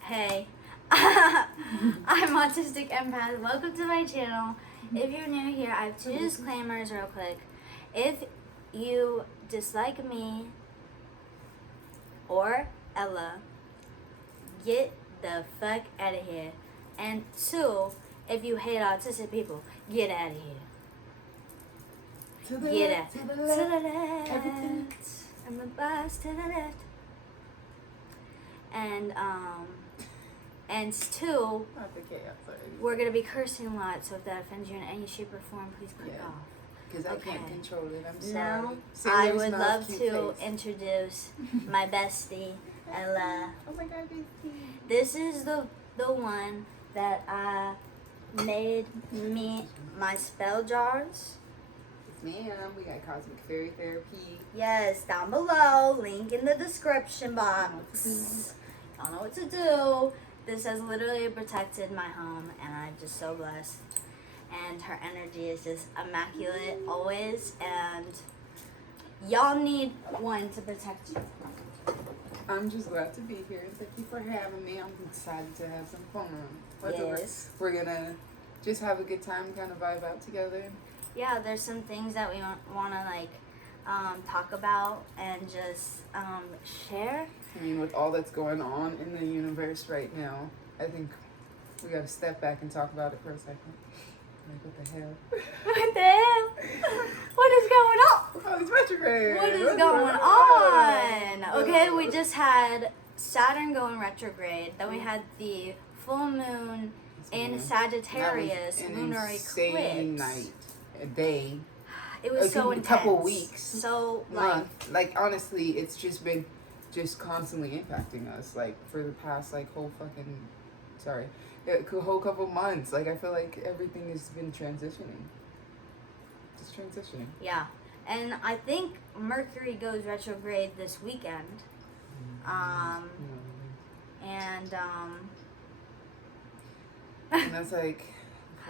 Hey, I'm Autistic Empath. Welcome to my channel. If you're new here, I have 2 disclaimers real quick. If you dislike me or Ella, get the fuck out of here. And 2, if you hate autistic people, get out of here. Get out. To the left. Everything. And the bus to the left. And 2, we're gonna be cursing a lot, so if that offends you in any shape or form, please click off. Because I can't control it. I'm sorry. Now, I would love to introduce my bestie, Ella. Oh my God, bestie. This is the one that made me my spell jars. Yes, ma'am. We got Cosmic Fairy Therapy. Yes, down below. Link in the description box. Y'all know what to do. This has literally protected my home, and I'm just so blessed. And her energy is just immaculate always, and y'all need one to protect you. I'm just glad to be here. Thank you for having me. I'm excited to have some fun. Yes. We're gonna just have a good time, kind of vibe out together. Yeah, there's some things that we want to talk about and just share. I mean, with all that's going on in the universe right now, I think we gotta step back and talk about it for a second. Like, what the hell? What the hell? What is going on? Oh, it's retrograde. What is going on? Okay, we just had Saturn going retrograde. Then we had the full moon in Sagittarius, lunar eclipse. Night, a day. It was so intense. A couple weeks. So month. Like honestly, it's just been constantly impacting us. Like for the past whole couple months. Like I feel like everything has been transitioning. Just transitioning. Yeah. And I think Mercury goes retrograde this weekend. And that's like,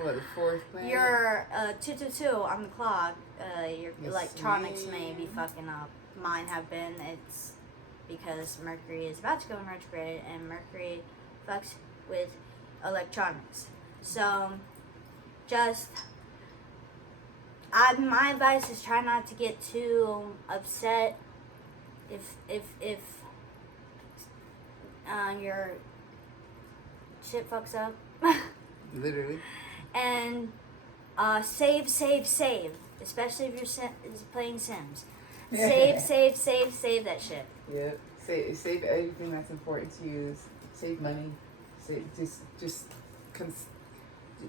what, the 4th planet? Your 222 on the clock, your Yes, electronics may be ma'am. fucking up. Mine have been. It's because Mercury is about to go in retrograde, and Mercury fucks with electronics. So, just... my advice is try not to get too upset if your shit fucks up. Literally. And save, especially if you're playing Sims. Save that shit. Yeah, save everything that's important to you. Save money. Save it's just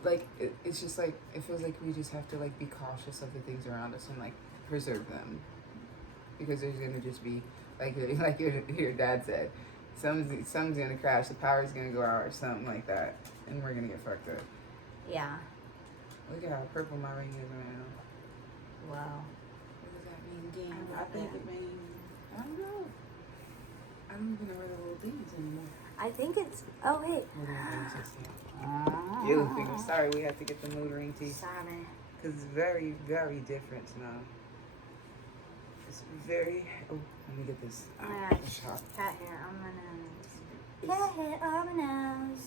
like it feels like we just have to be cautious of the things around us and preserve them, because there's gonna just be like your dad said, something's gonna crash, the power's gonna go out or something like that, and we're gonna get fucked up. Yeah. Look at how purple my ring is right now. Wow. What does that mean again? I I think it means, I don't know. I don't even know where the little thing is anymore. I think it's. Oh wait. Yellow finger. Sorry, we have to get the mood ring teeth. Sorry. Because it's very, very different now. It's very. Oh, let me get this. Cat hair on my nose. Cat hair on my nose.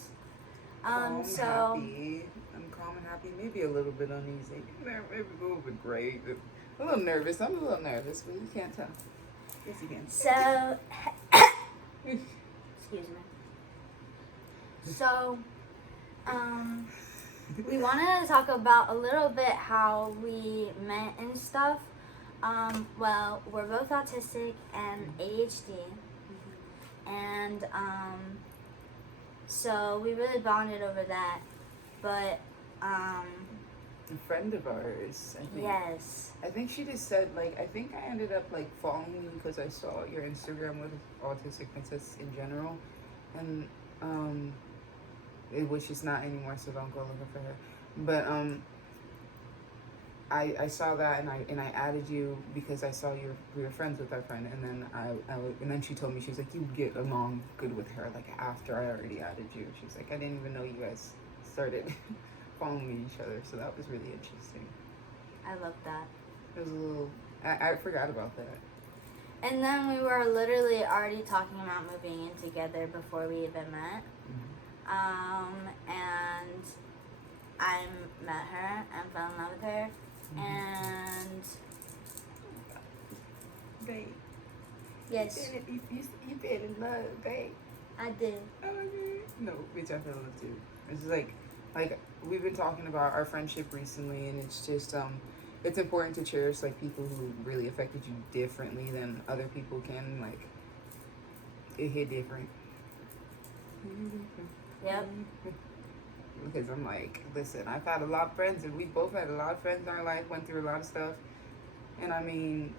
Happy. I'm calm and happy. Maybe a little bit uneasy. Maybe a little bit great. A little nervous. I'm a little nervous, but you can't tell. Yes, you can. So. Excuse me. So, we wanted to talk about a little bit how we met and stuff. Well, we're both autistic and ADHD, and so we really bonded over that. But a friend of ours, I think. Yes. I think she just said I think I ended up following you because I saw your Instagram with Autistic Princess in general, and which is not anymore, so don't go looking for her. But I saw that and I added you because I saw we were friends with our friend, and then and then she told me, she was like, you get along good with her after I already added you. She's like, I didn't even know you guys started following each other, so that was really interesting. I love that. It was a little. I forgot about that. And then we were literally already talking about moving in together before we even met. And I met her and fell in love with her. And Babe. yes, You been in love, babe. I did. Oh, no, bitch, I fell in love too. It's just like we've been talking about our friendship recently, and it's just it's important to cherish like people who really affected you differently than other people can. Like it hit different. Yep. Because I'm like, listen, I've had a lot of friends, and we both had a lot of friends in our life, went through a lot of stuff, and I mean,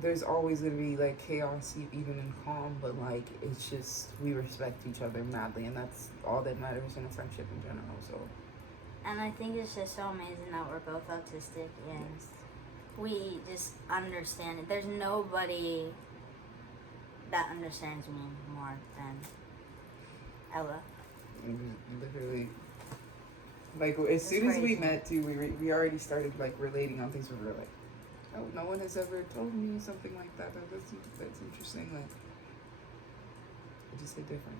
there's always gonna be like chaos even in calm, but like it's just we respect each other madly, and that's all that matters in a friendship in general. So And I think it's just so amazing that we're both autistic and yes. we just understand it. There's nobody that understands me more than Ella. It was literally like as soon as we crazy. met too, we already started like relating on things where we were like, oh, no one has ever told me something like that. That's interesting. Like it just hit different.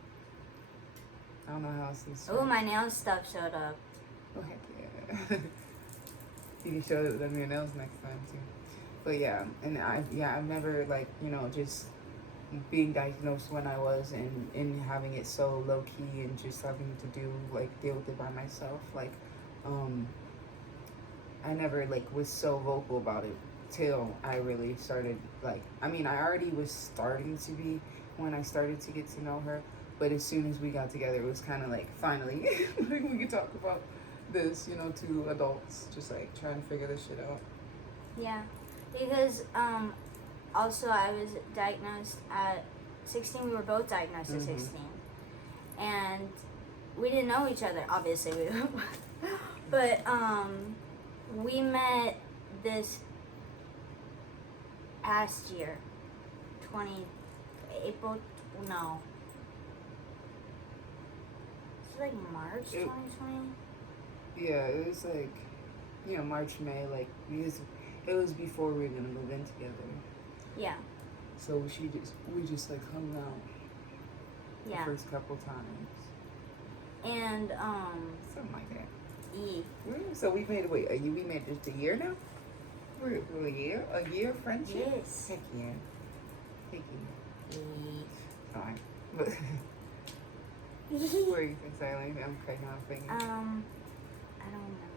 I don't know how else to Oh, my nail stuff showed up. Oh heck yeah! You can show them your nails next time too. But yeah, and I've never like just being diagnosed when I was and having it so low key and just having to deal with it by myself. Like, I never like was so vocal about it till I really started like. I mean, I already was starting to be when I started to get to know her. But as soon as we got together, it was kind of like finally we could talk about this, two adults just like trying to figure this shit out. Yeah, because also I was diagnosed at 16. We were both diagnosed at 16, and we didn't know each other. Obviously, but we met this past year, April. No, it's like March 2020. Yeah, it was like, March, May, like, because it was before we were gonna move in together. Yeah. So we just like hung out the first couple times. And something like that. E. So we made we made just a year now? We're a year of friendship? Yes. Heck yeah. Heck yeah. Fine. But what were you saying? I'm kind of thinking. I don't remember.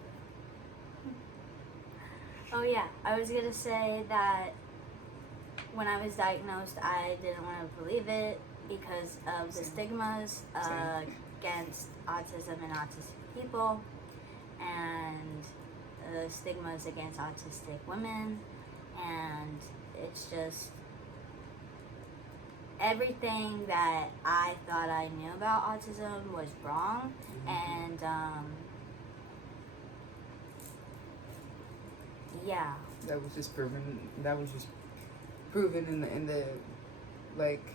Oh yeah, I was gonna say that when I was diagnosed, I didn't want to believe it because of the stigmas against autism and autistic people, and the stigmas against autistic women, and it's just everything that I thought I knew about autism was wrong, and yeah. That was just proven in the like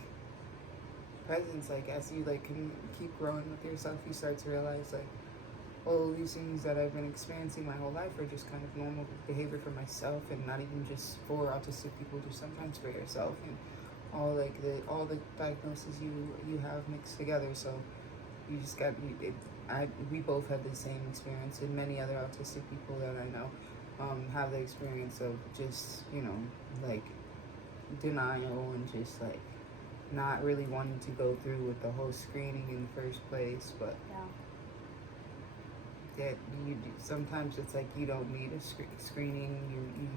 presence. Like as you like can keep growing with yourself, you start to realize like all these things that I've been experiencing my whole life are just kind of normal behavior for myself, and not even just for autistic people, just sometimes for yourself, and all the diagnoses you have mixed together. So you just got we both had the same experience, and many other autistic people that I know have the experience of just like denial and just like not really wanting to go through with the whole screening in the first place, but that sometimes it's like you don't need a screening.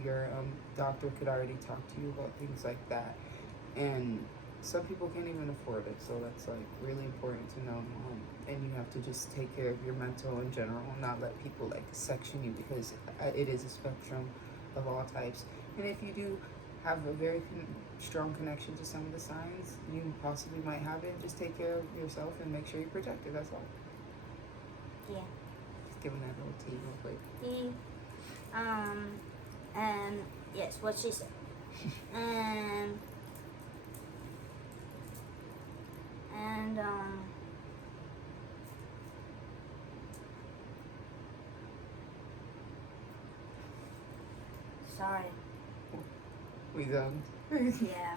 Your doctor could already talk to you about things like that, and some people can't even afford it. So that's like really important to know, and you have to just take care of your mental in general, and not let people like section you, because it is a spectrum of all types. And if you do have a very strong connection to some of the signs, you possibly might have it. Just take care of yourself and make sure you're protected. That's all. Yeah. Giving that little tea real quick. And yes, what she said. and sorry. We done. Yeah.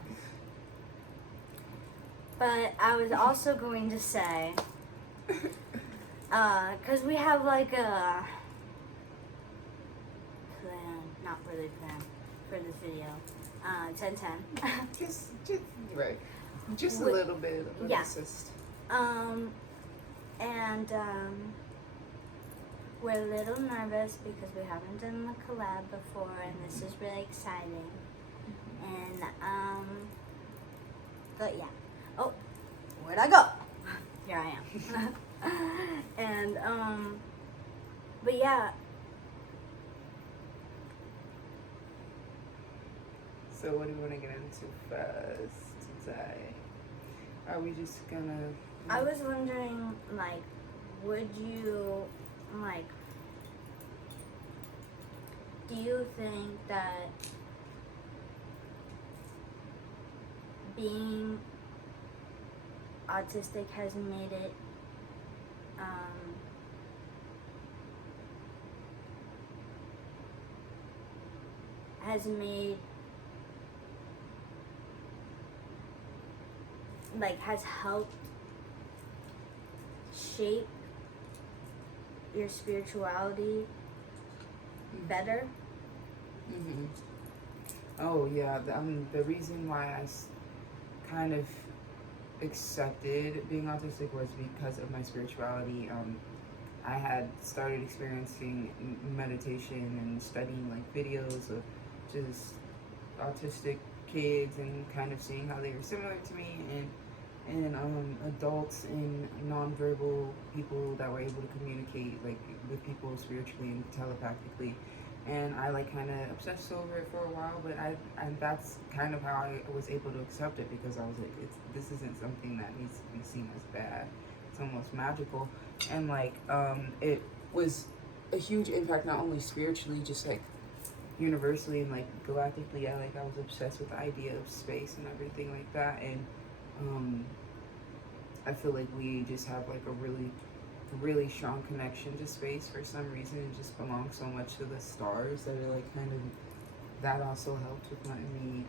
But I was also going to say, because we have like a plan, not really plan, for this video. 10-10. just right. Just a Wait, little bit of an yeah. assist. And we're a little nervous because we haven't done the collab before, and this is really exciting. And but yeah. Oh, where'd I go? Here I am. And but yeah. So what do we want to get into first today? Are we just gonna? I was wondering, like, would you, like, do you think that being autistic has made it, has helped shape your spirituality better? Mm-hmm. Oh yeah, the reason why I kind of accepted being autistic was because of my spirituality. I had started experiencing meditation and studying like videos of just autistic kids and kind of seeing how they were similar to me, and adults and nonverbal people that were able to communicate like with people spiritually and telepathically. And I like kind of obsessed over it for a while, but and that's kind of how I was able to accept it, because I was like, this isn't something that needs to be seen as bad. It's almost magical. And like it was a huge impact, not only spiritually, just like universally and like galactically. I was obsessed with the idea of space and everything like that. And I feel like we just have like a really strong connection to space for some reason. It just belongs so much to the stars that it like kind of, that also helped with me,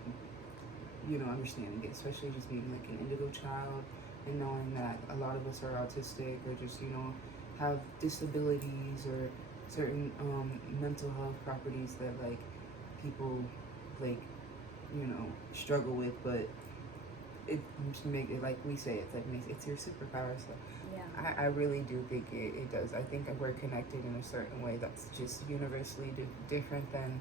understanding it, especially just being like an indigo child and knowing that a lot of us are autistic or just, have disabilities or certain mental health properties that like people like, struggle with, but it just make it, like we say, it's like it's your superpower. So yeah, I really do think it does. I think we're connected in a certain way that's just universally different than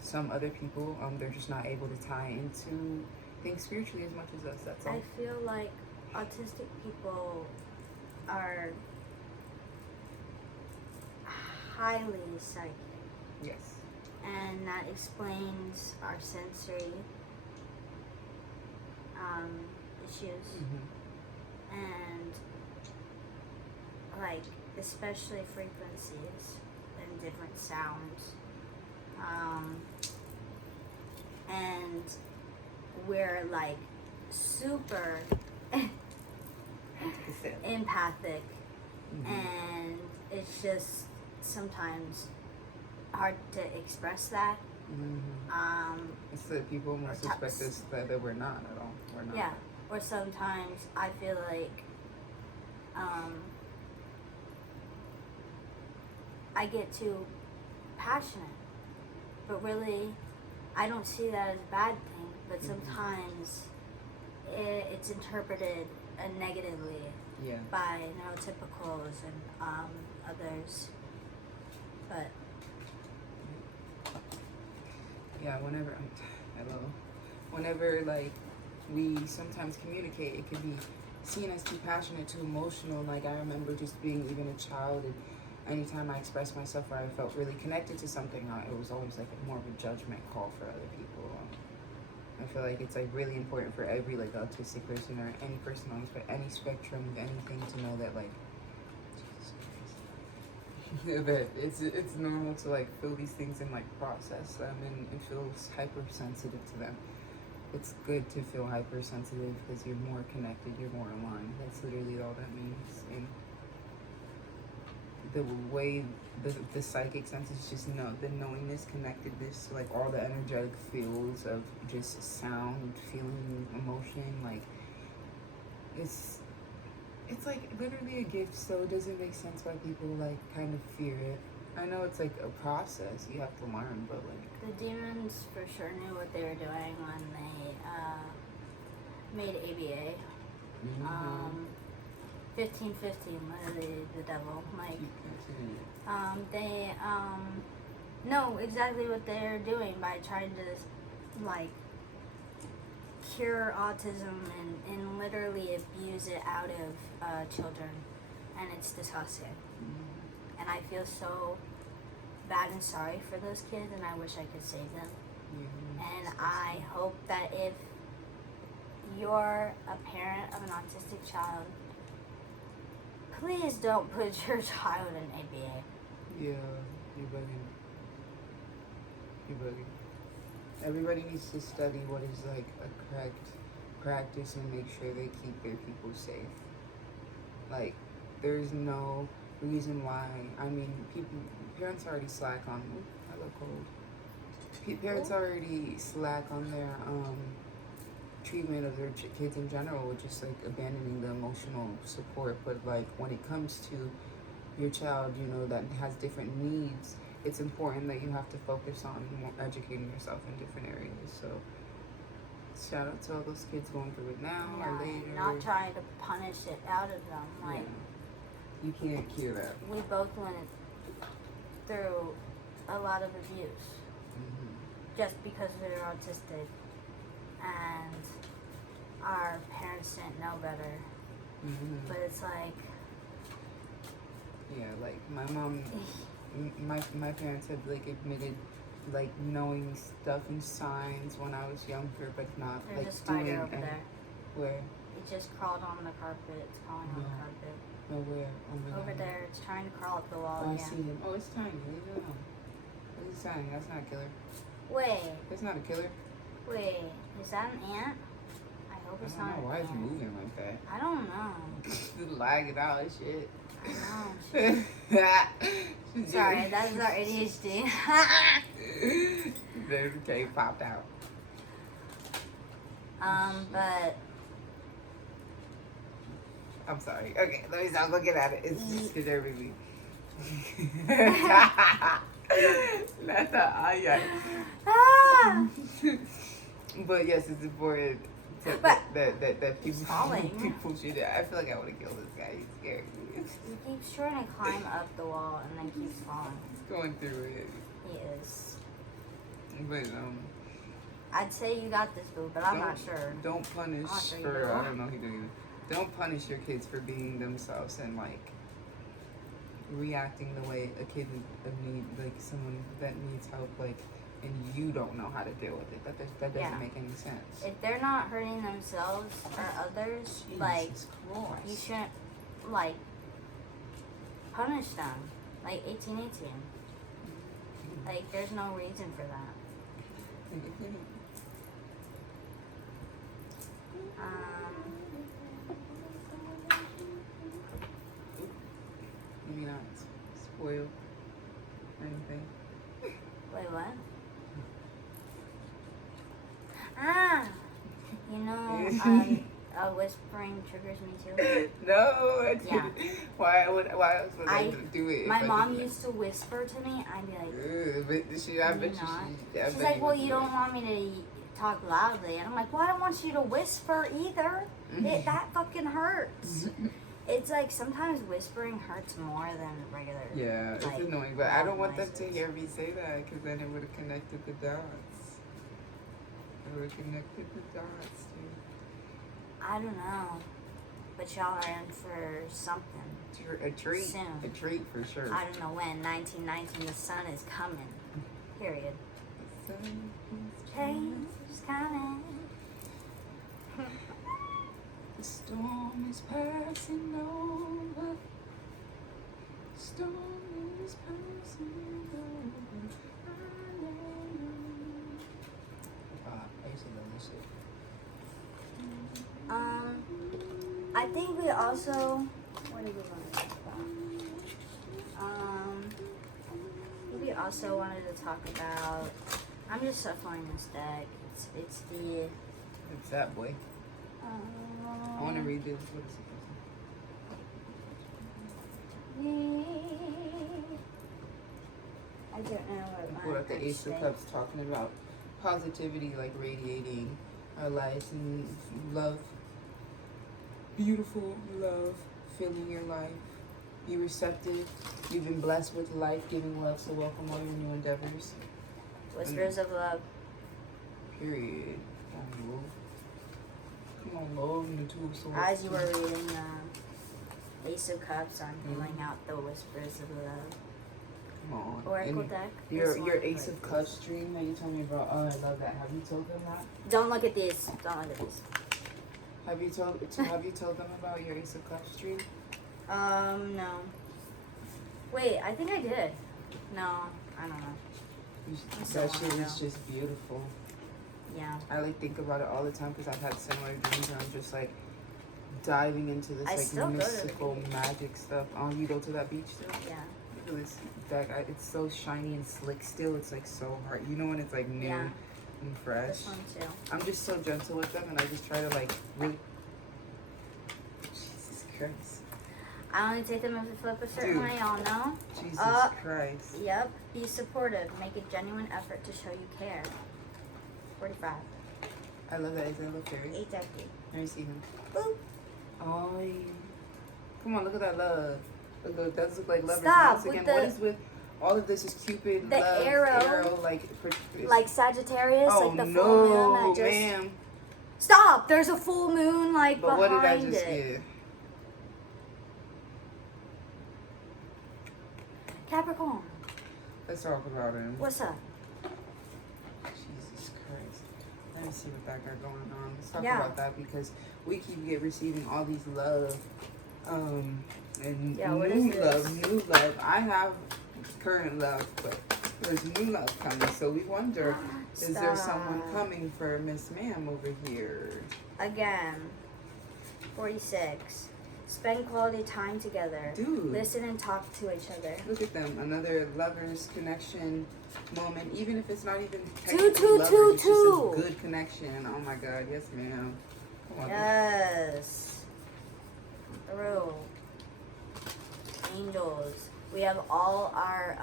some other people. They're just not able to tie into things spiritually as much as us. That's all. I feel like autistic people are highly psychic. Yes. And that explains our sensory issues. Mm-hmm. And like especially frequencies and different sounds. And we're like super empathic, mm-hmm. and it's just sometimes hard to express that. Mm-hmm. It's that people almost expect us that we're not at all. We're not. Yeah. Or sometimes I feel like I get too passionate, but really I don't see that as a bad thing, but sometimes it's interpreted negatively by neurotypicals and others. But yeah, whenever like we sometimes communicate, it can be seen as too passionate, too emotional. Like I remember just being even a child, and anytime I expressed myself or I felt really connected to something, it was always like more of a judgment call for other people. I feel like it's like really important for every like autistic person or any person on any spectrum of anything to know that like that it's normal to like feel these things and like process them and feel hypersensitive to them. It's good to feel hypersensitive because you're more connected, you're more aligned. That's literally all that means. And the way the psychic sense is just the knowingness, connectedness, like all the energetic feels of just sound, feeling, emotion, like it's like literally a gift, so it doesn't make sense why people like kind of fear it. I know it's like a process you have to learn, but like The demons for sure knew what they were doing when they made ABA. 1515, literally the devil. Like, they know exactly what they're doing by trying to, like, cure autism and literally abuse it out of children. And it's disgusting. And I feel so bad and sorry for those kids, and I wish I could save them. And I hope that if you're a parent of an autistic child, please don't put your child in ABA. Yeah, you're bugging. Everybody needs to study what is like a correct practice and make sure they keep their people safe. Like, there's no reason why. I mean, parents already slack on. I look cold. Parents already slack on their treatment of their kids in general, with just like abandoning the emotional support. But like when it comes to your child, you know, that has different needs, it's important that you have to focus on more educating yourself in different areas. So shout out to all those kids going through it now or later. Not trying to punish it out of them. Like, you can't cure that. We both went through a lot of abuse just because we were autistic, and our parents didn't know better. But it's like, like my mom, my parents had like admitted like knowing stuff and signs when I was younger, but not there's like a spider doing over there. Where? It just crawled on the carpet. It's crawling on the carpet. No, where? Over there. It's trying to crawl up the wall I again. see him. Oh, it's tiny. Leave it alone. What's it saying? That's not a killer. Wait. That's not a killer. Wait. Is that an ant? I hope it's not. I don't know why it's moving like that. I don't know. Lagging out and shit. I know. Sorry, that's our ADHD. The cave popped out. But I'm sorry. Okay, let me stop looking at it. It's just disturbing me. That's But yes, it's important that people should. I feel like I want to kill this guy. He's scary. He keeps trying to climb up the wall and then keeps falling. He's going through it. He is. But I'd say you got this, boo, but I'm not sure. Don't punish for. I don't know who doing it. Don't punish your kids for being themselves and like reacting the way a kid like someone that needs help, like, and you don't know how to deal with it. That doesn't make any sense. If they're not hurting themselves or others, like, you shouldn't like punish them like 1818. Like, there's no reason for that. Maybe not spoil anything. Wait, what? You know, whispering triggers me too. No, why else would I do it? My mom used to whisper to me. I'd be like, she's like, well, you don't want me to talk loudly. And I'm like, well, I don't want you to whisper either. That fucking hurts. It's like sometimes whispering hurts more than regular. Yeah, it's annoying, but I don't want them to hear me say that, because then it would have connected the dots. It would have connected the dots, dude. I don't know, but y'all are in for something. A treat. Soon. A treat for sure. I don't know when. 1919, the sun is coming. Period. The sun Change is coming. The storm is passing over. The storm is passing over. I used to love this shit. I think we also. What did we want to talk about? We also wanted to talk about. I'm just shuffling this deck. It's It's that boy. I want to read this. What is I don't know what it? What the Ace of Cups talking about positivity, like radiating our lives and love. Beautiful love, filling your life. Be receptive. You've been blessed with life, giving love, so welcome all your new endeavors. Whispers of love. Period. Come on, love, and the Two of Swords. As you were reading the Ace of Cups, I'm pulling out the Whispers of Love. Come on. Oracle And deck. your Ace of Cups dream that you told me about. Oh, I love that. Have you told them that? Don't look at these. Don't look at these. Have you told them about your Ace of Cups dream? No. Wait, I think I did. No, I don't know. That shit is just beautiful. Yeah. I like think about it all the time because I've had similar dreams and I'm just like diving into this like mystical magic stuff. Oh, you go to that beach still? Yeah. Look at this deck. It's so shiny and slick still. It's like so hard. You know when it's like new and fresh. This one too. I'm just so gentle with them and I just try to like really. Jesus Christ. I only take them if they flip a certain way, y'all know. Jesus Christ. Yep. Be supportive. Make a genuine effort to show you care. 45. I love that. Is that a little fairy? 8 decade. Let me see him. Boop. Oh, yeah. Come on, look at that love. Look, that does look like love. Stop. Again, With what is with all of this? Is Cupid, the love, arrow like Sagittarius, oh, like the full moon that just. Ma'am. Stop! There's a full moon like But behind what did I just it. get? Capricorn. Let's talk about him. What's up? Jesus Christ. Let me see what that got going on. Let's talk Yeah. about that because we keep receiving all these love, and what is new this? new love. I have current love, but there's new love coming. So we wonder, is there someone coming for Miss Ma'am over here? Again. 46. Spend quality time together. Dude. Listen and talk to each other. Look at them. Another lovers connection moment. Even if it's not even Two, two, lovers, two, it's two. just a good connection. Oh my God. Yes, ma'am. Come on. Yes. Through. Angels. We have all our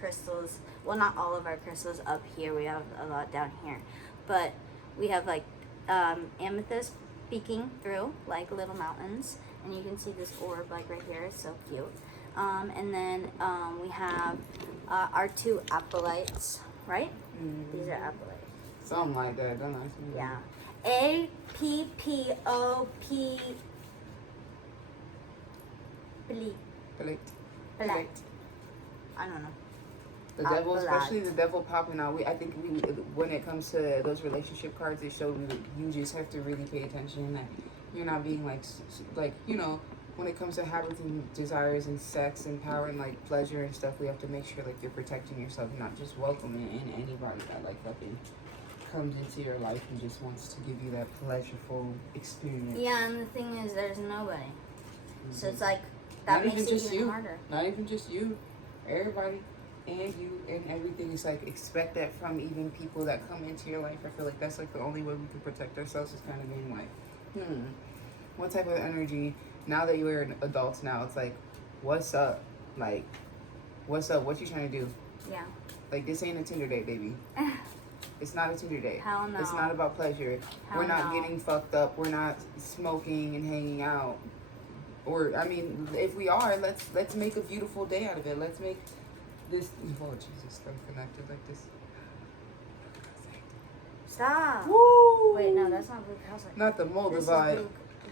crystals. Well, not all of our crystals up here. We have a lot down here. But we have like amethyst peeking through like little mountains. And you can see this orb like right here. It's so cute. And then we have our 2 appolites, right? Mm-hmm. These are appolites. Something like that. Don't ask me. Yeah. APPOP. Collect. I don't know. The devil, especially the devil popping out. I think when it comes to those relationship cards, they show you just have to really pay attention that you're not being like when it comes to habits and desires and sex and power and like pleasure and stuff, we have to make sure like you're protecting yourself, not just welcoming in anybody that like fucking comes into your life and just wants to give you that pleasureful experience. Yeah, and the thing is, there's nobody. Mm-hmm. So it's like that not makes even it just even you. harder. Not even just you. Everybody and you and everything is like expect that from even people that come into your life. I feel like that's like the only way we can protect ourselves is kind of being like, what type of energy now that you're an adult now, it's like, what's up? Like, what's up? What you trying to do? Yeah. Like, this ain't a Tinder date, baby. It's not a Tinder date. Hell no. It's not about pleasure. We're not getting fucked up. We're not smoking and hanging out. Or, I mean, if we are, let's make a beautiful day out of it. Let's make this. Oh, Jesus, I'm connected like this. Stop. Woo! Wait, no, that's not blue calcite. Not the This Moldavite. is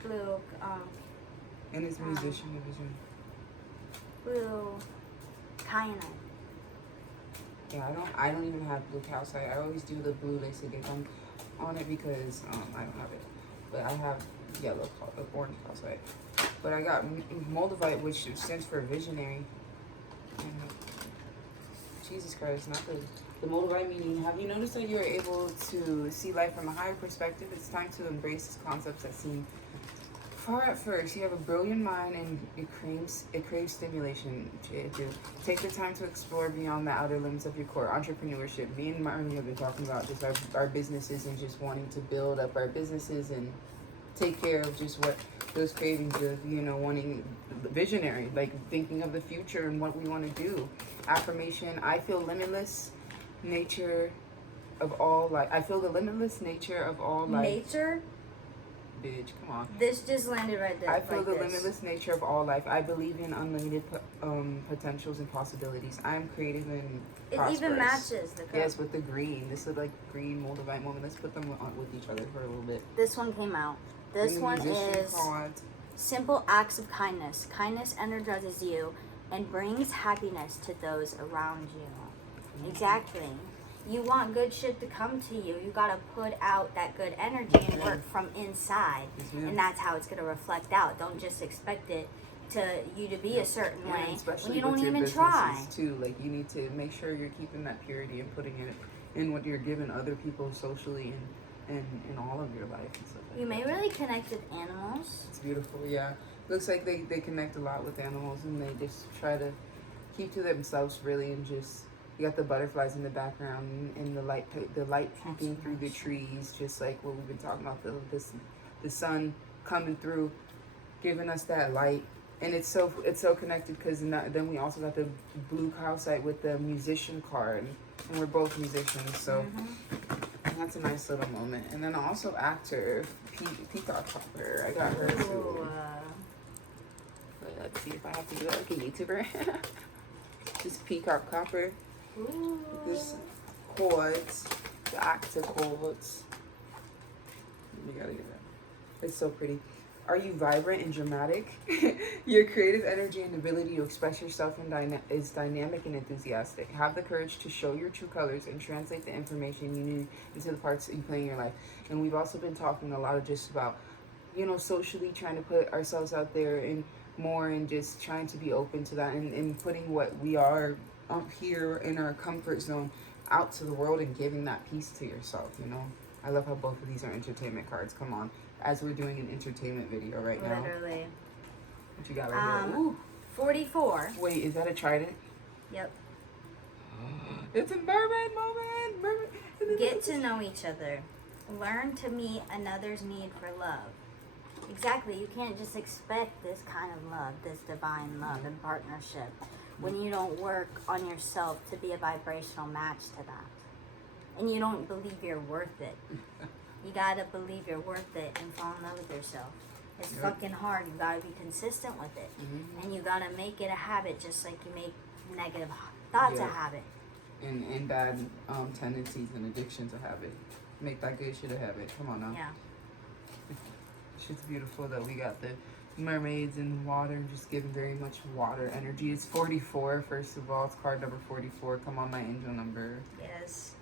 blue, And it's musician division. blue kyanite. Yeah, I don't even have blue calcite. I always do the blue lacy gum on it because I don't have it. But I have yellow, orange calcite. But I got Moldavite, which stands for visionary. And Jesus Christ, not the Moldavite meaning. Have you noticed that you're able to see life from a higher perspective? It's time to embrace concepts that seem far at first. You have a brilliant mind and it craves stimulation. Take the time to explore beyond the outer limits of your core. Entrepreneurship. Me and Martin have been talking about just our businesses and just wanting to build up our businesses and take care of just what those cravings of, you know, wanting visionary, like thinking of the future and what we want to do. Affirmation, I feel limitless nature of all life. I feel the limitless nature of all life. Nature? Bitch, come on. This just landed right there. I feel like the this. limitless nature of all life. I believe in unlimited potentials and possibilities. I am creative and prosperous. It even matches the color. Yes, with the green. This is like green moldavite moment. Let's put them on with each other for a little bit. This one came out. This one is simple acts of kindness. Kindness energizes you and brings happiness to those around you. Exactly. You want good shit to come to you. You gotta put out that good energy and work from inside, and that's how it's gonna reflect out. Don't just expect it to be a certain way when you don't even try. Too, like you need to make sure you're keeping that purity and putting it in what you're giving other people socially and in all of your life and stuff. You may really connect with animals. It's beautiful, yeah. Looks like they connect a lot with animals, and they just try to keep to themselves really, and just. You got the butterflies in the background and the light peeping through the trees, just like what we've been talking about, the sun coming through, giving us that light. And it's so connected because then we also got the blue calcite with the musician card, and we're both musicians, so that's a nice little moment. And then also actor Peacock Copper, I got her too. Let's see if I have to do it like a YouTuber. Just Peacock Copper. Ooh. This chords, the actor chords. You gotta get that. It's so pretty. Are you vibrant and dramatic? Your creative energy and ability to express yourself is dynamic and enthusiastic. Have the courage to show your true colors and translate the information you need into the parts that you play in your life. And we've also been talking a lot of just about, you know, socially trying to put ourselves out there and more, and just trying to be open to that, and putting what we are up here in our comfort zone out to the world and giving that piece to yourself, you know. I love how both of these are entertainment cards. Come on, as we're doing an entertainment video right now. Literally. What you got right here? Ooh. 44. Wait, is that a trident? Yep. It's a mermaid moment. Mermaid. Get to know each other. Learn to meet another's need for love. Exactly. You can't just expect this kind of love, this divine love and partnership, when you don't work on yourself to be a vibrational match to that. And you don't believe you're worth it. You gotta believe you're worth it and fall in love with yourself. It's fucking hard. You gotta be consistent with it. And you gotta make it a habit, just like you make negative thoughts a habit. And bad tendencies and addictions a habit. Make that good shit a habit. Come on now. Yeah. Shit's beautiful though. We got the mermaids in water, just giving very much water energy. It's 44, first of all. It's card number 44. Come on, my angel number. Yes.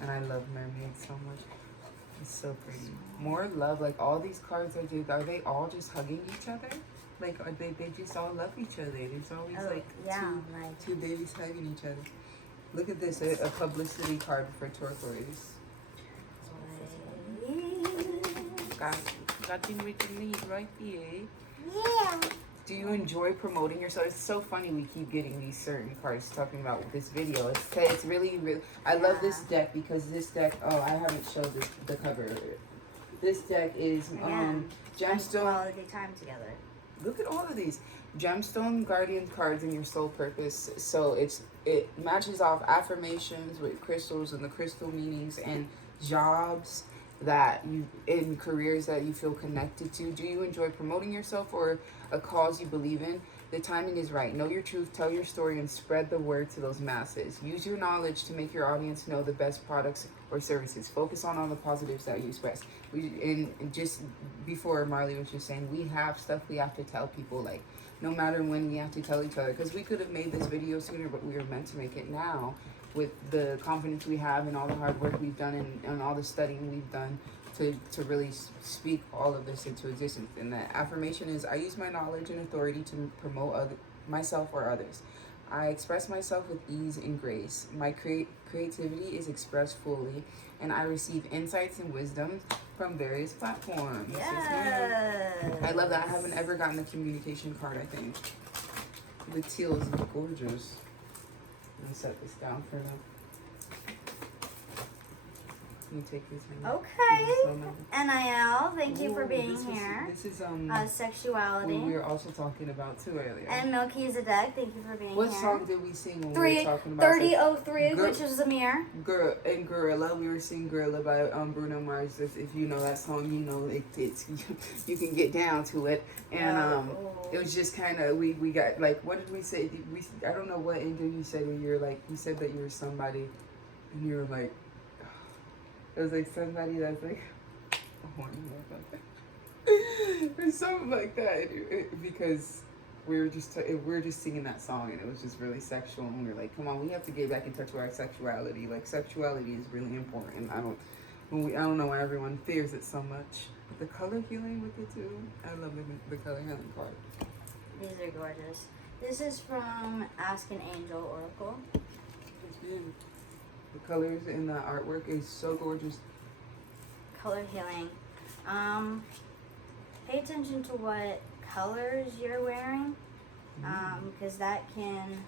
And I love mermaids so much. It's so pretty. More love. Like all these cards are they all just hugging each other? Like are they just all love each other? There's always two babies hugging each other. Look at this, a publicity card for turquoise. Got you with your knees right here. Yeah. Do you enjoy promoting yourself? It's so funny we keep getting these certain cards talking about this video. It's really, really, I love this deck because this deck, I haven't showed the cover. This deck is gemstone. Quality time together. Look at all of these. Gemstone Guardian cards and your soul purpose. So it matches off affirmations with crystals and the crystal meanings and jobs that you in careers that you feel connected to. Do you enjoy promoting yourself or a cause you believe in? The timing is right. Know your truth, tell your story, and spread the word to those masses. Use your knowledge to make your audience know the best products or services. Focus on all the positives that you express. And just before Marley was just saying, we have stuff we have to tell people, like no matter when we have to tell each other, because we could have made this video sooner, but we were meant to make it now with the confidence we have and all the hard work we've done and all the studying we've done to really speak all of this into existence. And the affirmation is, I use my knowledge and authority to promote myself or others. I express myself with ease and grace. My creativity is expressed fully, and I receive insights and wisdom from various platforms. Yes. I love that. I haven't ever gotten a communication card, I think. The teal is gorgeous. Let me set this down for them. You take this one. Okay. So nice. NIL, thank you for Ooh, being this here. This is Sexuality. we were also talking about too earlier. And Melchizedek, thank you for being What here. song did we sing when we were talking about 3003, which is Amir. And Gorilla, we were singing Gorilla by Bruno Mars. If you know that song, you know it's you can get down to it. And it was just kind of we got like, what did we say? I don't know what ending you said when you were like, you said that you were somebody, and you were like, it was like somebody that's like a horny motherfucker or something like that, because we were just singing that song, and it was just really sexual, and we were like, come on, we have to get back in touch with our sexuality. Like, sexuality is really important. I don't know why everyone fears it so much. But the color healing with it too, I love the color healing part. These are gorgeous. This is from Ask an Angel Oracle. The colors in the artwork is so gorgeous. Color healing. Pay attention to what colors you're wearing, because that can,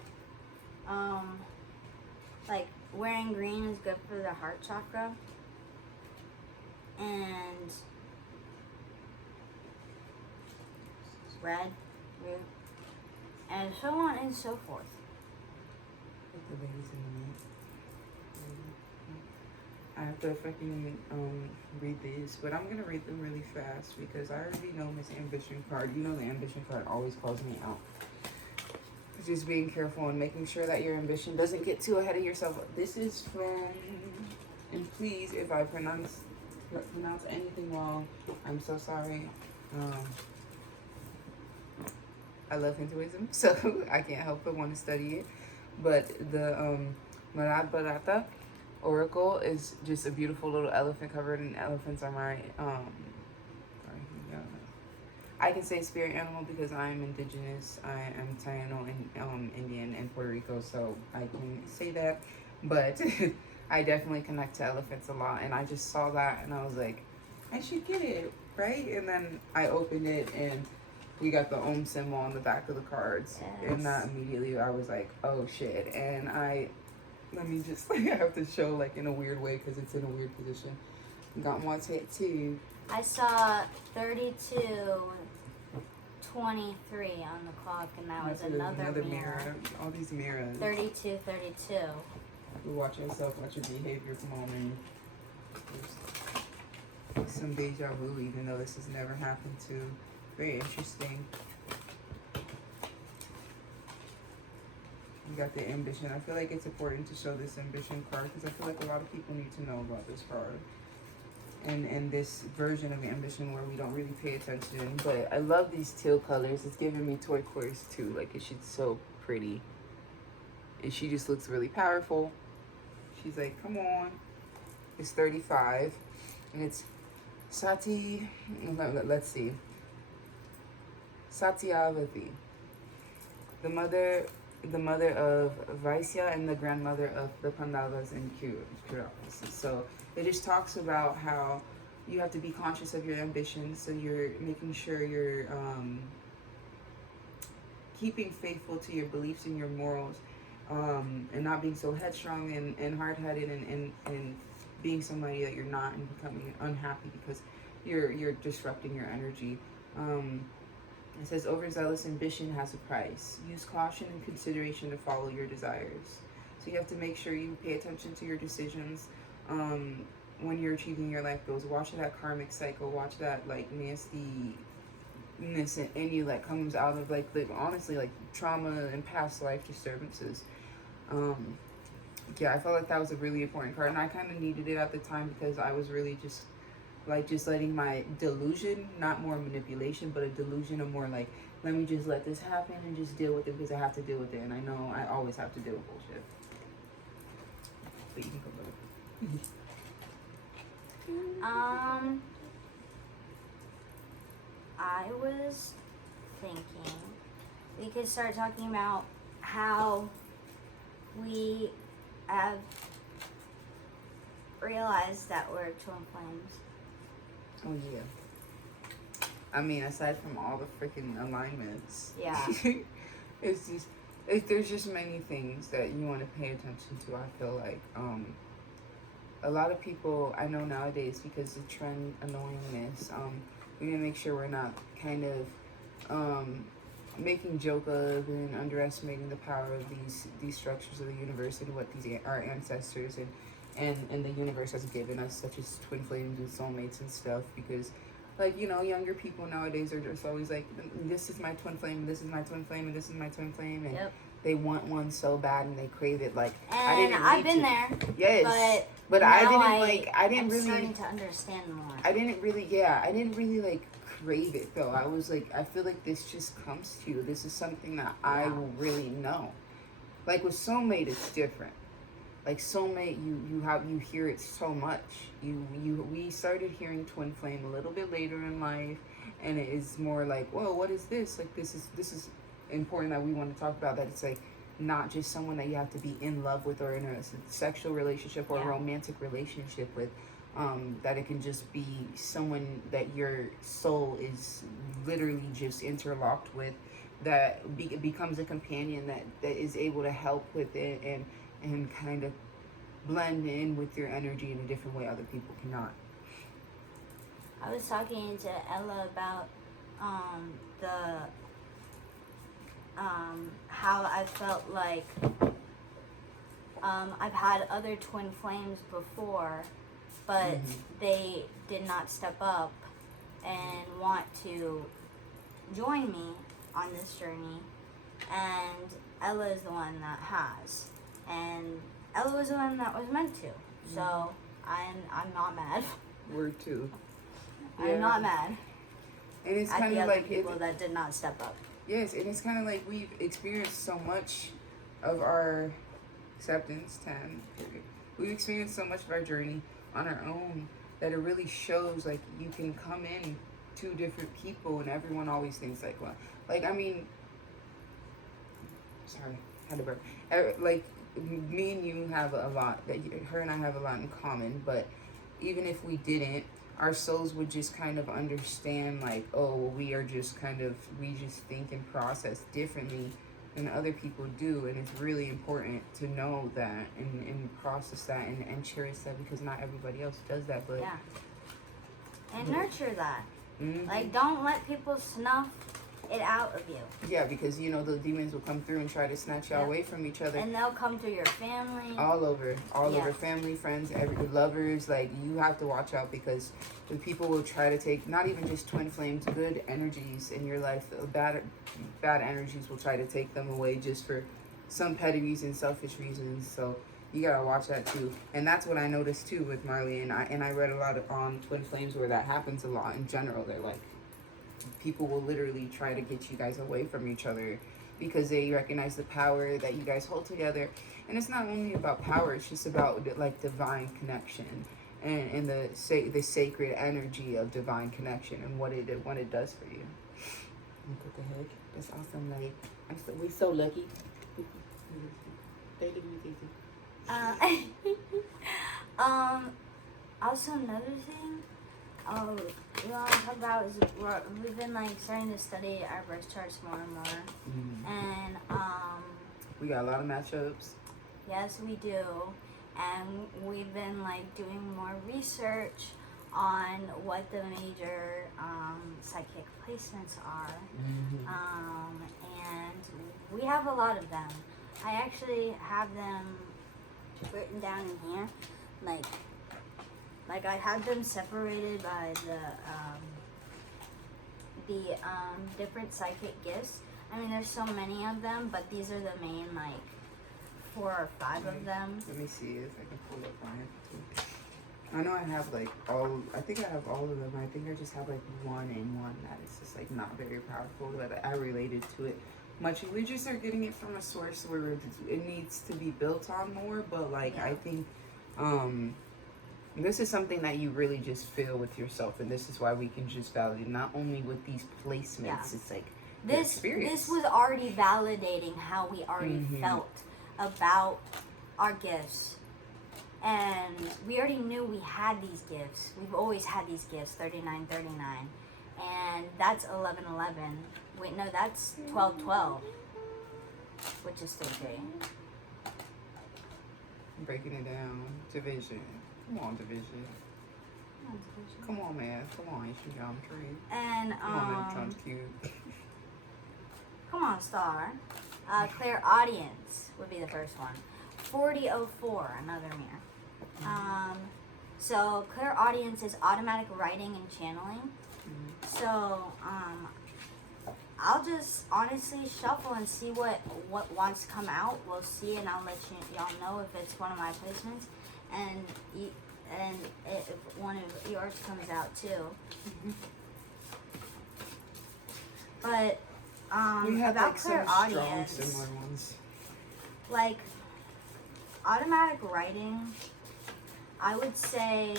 like, wearing green is good for the heart chakra, and red, root, and so on and so forth. The ladies in the night. I have to freaking read these, but I'm gonna read them really fast because I already know Miss Ambition card. You know the ambition card always calls me out. Just being careful and making sure that your ambition doesn't get too ahead of yourself. This is from, and please, if I pronounce anything wrong, I'm so sorry. I love Hinduism, so I can't help but want to study it. But the Mahabharata Oracle is just a beautiful little elephant covered in elephants are my I can say spirit animal because I am indigenous. I am Taino and Indian and Puerto Rico, so I can say that. But I definitely connect to elephants a lot, and I just saw that and I was like, I should get it, right? And then I opened it and we got the Om symbol on the back of the cards, and immediately I was like, oh shit. And let me just, I have to show like in a weird way because it's in a weird position. Got my tattoo. I saw 32:23 on the clock, and that was another mirror. All these mirrors. 32:32. We watch yourself, watch your behavior. Come on, man. There's some deja vu, even though this has never happened to. Very interesting. You got the ambition. I feel like it's important to show this ambition card because I feel like a lot of people need to know about this card. And this version of ambition where we don't really pay attention. But I love these teal colors. It's giving me turquoise too. Like, she's so pretty. And she just looks really powerful. She's like, come on. It's 35. And it's Sati. Let's see. Satyavati. The mother of Vaisya and the grandmother of the Pandavas and Kauravas. So it just talks about how you have to be conscious of your ambitions, so you're making sure you're keeping faithful to your beliefs and your morals, and not being so headstrong and hard-headed and being somebody that you're not, and becoming unhappy because you're disrupting your energy. It says, overzealous ambition has a price. Use caution and consideration to follow your desires. So you have to make sure you pay attention to your decisions when you're achieving your life goals. Watch that karmic cycle. Watch that, like, nastiness in you that comes out of, like, honestly, like, trauma and past life disturbances. Yeah, I felt like that was a really important card. And I kind of needed it at the time because I was really just letting my delusion, not more manipulation, but a delusion of more like, let me just let this happen and just deal with it because I have to deal with it. And I know I always have to deal with bullshit. But you can go back. I was thinking we could start talking about how we have realized that we're twin flames. Oh yeah. I mean, aside from all the freaking alignments. Yeah. It's just, there's just many things that you want to pay attention to. I feel like a lot of people I know nowadays, because the trend annoyingness, we need to make sure we're not kind of making joke of and underestimating the power of these structures of the universe and what our ancestors and the universe has given us, such as twin flames and soulmates and stuff. Because, like, you know, younger people nowadays are just always like, this is my twin flame, this is my twin flame, and this is my twin flame, and they want one so bad and they crave it. Like, and I've been there. Yes, but I didn't really starting to understand more. I didn't really like crave it though. I was like, I feel like this just comes to you. This is something that I will really know. Like with soulmate, it's different. Like soulmate, you hear it so much. We started hearing twin flame a little bit later in life, and it is more like, whoa, what is this? Like this is important that we want to talk about. That it's like not just someone that you have to be in love with or in a sexual relationship or a romantic relationship with. That it can just be someone that your soul is literally just interlocked with, that becomes a companion that is able to help with it and kind of blend in with your energy in a different way other people cannot. I was talking to Ella about how I felt like I've had other twin flames before, but they did not step up and want to join me on this journey, and Ella is the one that has, and Ella was the one that was meant to, so I'm not mad. Word too. I'm not mad. And it's kind the of other like people that did not step up. Yes, and it's kind of like we've experienced so much of our acceptance, 10, period. We've experienced so much of our journey on our own that it really shows, like, you can come in two different people and everyone always thinks like, well, like, I mean, sorry, had to burp. Like, me and you have a lot, her and I have a lot in common, but even if we didn't, our souls would just kind of understand, like, oh, well, we just think and process differently than other people do, and it's really important to know that and process that and cherish that, because not everybody else does that, but and nurture that. Like, don't let people snuff it out of you. Yeah, because, you know, the demons will come through and try to snatch you away from each other. And they'll come through your family. All over, family, friends, lovers. Like, you have to watch out, because the people will try to take, not even just twin flames, good energies in your life, bad energies will try to take them away just for some petty reasons, selfish reasons. So you gotta watch that too. And that's what I noticed too with Marley, and I read a lot on twin flames where that happens a lot in general. They're like, people will literally try to get you guys away from each other because they recognize the power that you guys hold together. And it's not only about power, it's just about, like, divine connection and the sacred energy of divine connection and what it does for you. What the heck? That's awesome. Like, we're so lucky. Also another thing, we want to talk about is we've been, like, starting to study our birth charts more and more, and we got a lot of matchups. Yes, we do, and we've been, like, doing more research on what the major psychic placements are, and we have a lot of them. I actually have them written down in here, like I have them separated by the different psychic gifts. I mean, there's so many of them, but these are the main, like, 4 or 5 of them. Let me see if I can pull up mine too. I know I have, like, I think I have all of them. I think I just have, like, one that is just, like, not very powerful, but I related to it much. We just are getting it from a source where it needs to be built on more, but, like, I think this is something that you really just feel with yourself, and this is why we can just validate not only with these placements, it's like this was already validating how we already felt about our gifts, and we already knew we had these gifts. We've always had these gifts, 3939, and that's 1111. Wait, no, that's 1212, which is 3. Breaking it down, division. Come on, Division. Come on, man. Come on, it's your geometry. And Come on, Metatron's cute. come on, Star. Clairaudience would be the first one. 4004, another mirror. So clairaudience is automatic writing and channeling. So I'll just honestly shuffle and see what wants to come out. We'll see, and I'll let y'all know if it's one of my placements, and if one of yours comes out too. But we have about like some strong clairaudience, similar ones. like automatic writing, I would say.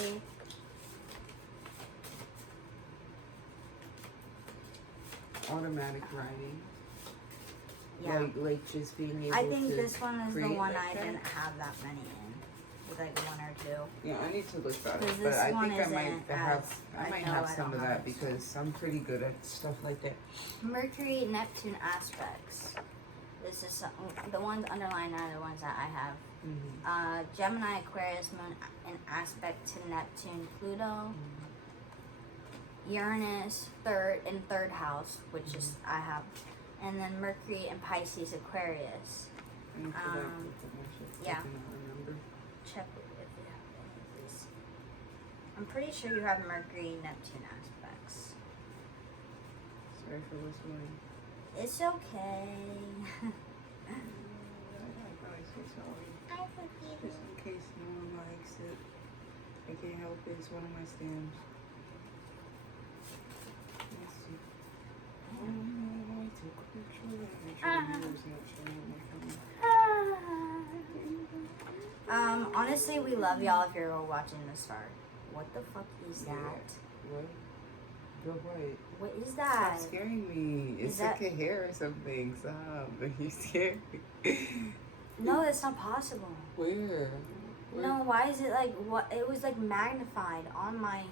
Automatic writing. Yeah. Like just being able to. I think this one is the create one like I that? didn't have that many in. With like one or two. Yeah, I need to look that up. 'Cause But this I one think I isn't might have. as- I I might know have I some don't of have that it. because I'm pretty good at stuff like that. Mercury, Neptune aspects. This is the ones underlined are the ones that I have. Gemini, Aquarius, Moon, an aspect to Neptune, Pluto. Uranus, third house, which is I have, and then Mercury and Pisces, Aquarius. Yeah. Check if you have any of these. I'm pretty sure you have Mercury, Neptune aspects. Sorry for listening. It's okay. Just in case no one likes it. I can't help it. It's one of my stems. Let's see. I took a picture of it. Make sure the mirror's not showing up my camera. Honestly, we love y'all if you're watching this start. What the fuck is that? What? Go white. What is that? Stop scaring me. It's that- like a hair or something. Stop. You scared me. No, that's not possible. Where? No, why is it like what? It was like magnified on my.